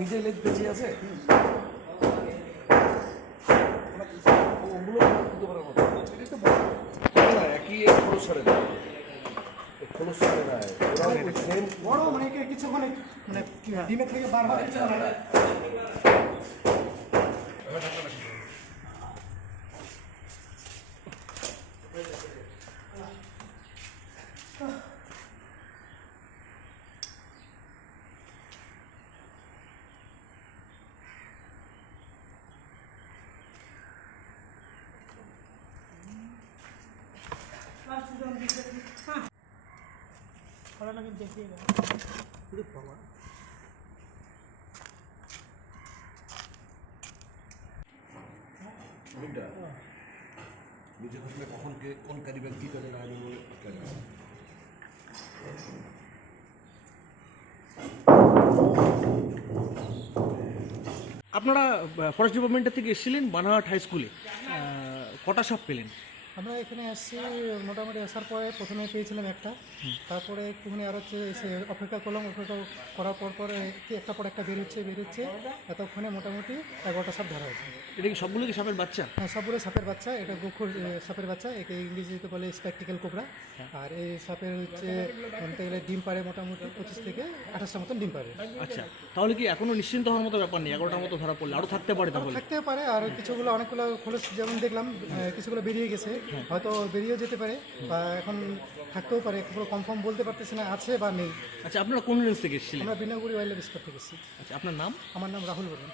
নিজের লেজ বেঁচে আছে ওগুলো একই খোলস সরে দেয়, খোলস সরে দেয় বড় মানে কিছুক্ষণ মানে ডিমের থেকে বার হয়। নিজে থাকলে কখন কে কোন ক্যারিব্যাগ কী করে না আপনারা ফরেস্ট ডিপার্টমেন্টের থেকে এসেছিলেন বানারহাট হাই স্কুলে, কটা সাপ পেলেন? আমরা এখানে আসছি মোটামুটি আসার পরে প্রথমে পেয়েছিলাম একটা, তারপরে একটুখানি আর হচ্ছে এসে অপেক্ষা করলাম, অপেক্ষা করার পরে একটা পর একটা বেরোচ্ছে এতক্ষণে মোটামুটি 11টা সাপ ধরা হয়েছে। এটা কি সবগুলো কি সাপের বাচ্চা? হ্যাঁ, সবগুলো সাপের বাচ্চা। এটা গোখর সাপের বাচ্চা, একে ইংরেজিতে বলে স্পেকটিক্যাল কোবরা। আর এই সাপের হচ্ছে বলতে গেলে ডিম পারে মোটামুটি 25 থেকে 28টা মতন ডিম পারে। আচ্ছা, তাহলে কি এখনো নিশ্চিন্ত হওয়ার মতো ব্যাপার নেই? 11টার মতো ধরা পড়লে আরও থাকতে পারে? তাহলে থাকতে পারে, আর কিছুগুলো অনেকগুলো খোলস যেমন দেখলাম কিছুগুলো বেরিয়ে গেছে, হয়তো বেরিয়েও যেতে পারে বা এখন থাকতেও পারে, পুরো কনফার্ম বলতে পারতেছি না আছে বা নেই। আচ্ছা, আপনারা কোন রেঞ্জ থেকে এসেছিলেন? আমরা বিনাগুড়ি ওয়াইল্ড লাইফ স্পট থেকে এসেছি। আচ্ছা, আপনার নাম? আমার নাম রাহুল বর্মন।